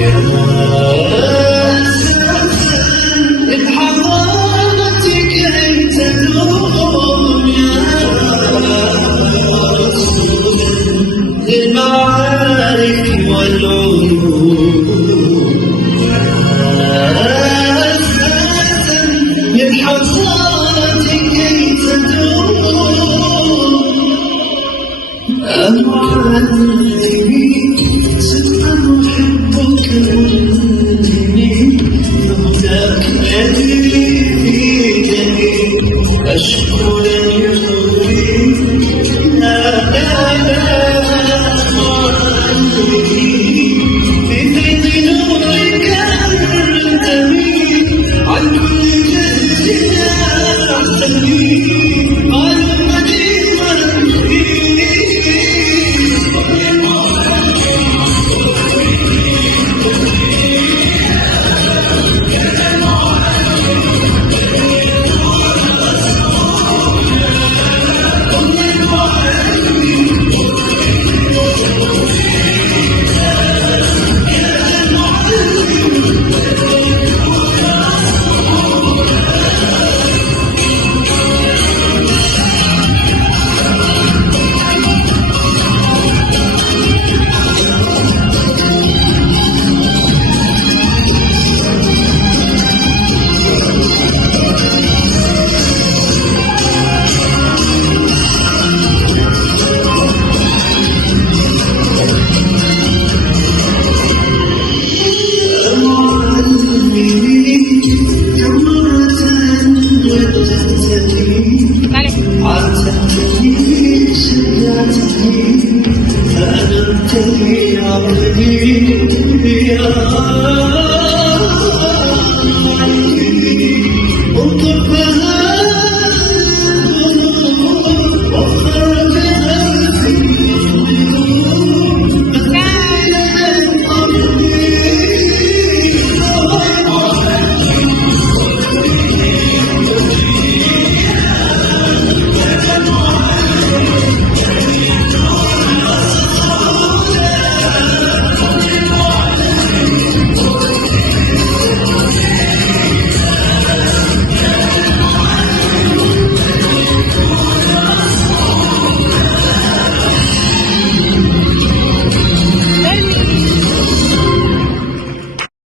يا أساسا بحضارتك كي تدوم يا رسولا للمعارك والعيون يا أساسا بحضارتك كي تدوم أمعلمي سأحبك معلمي نهداك أدريني أشكر يدري لا معلمي في فيض نورك أردني عن كل جهد أحسني على المدينة كم مرة وددتني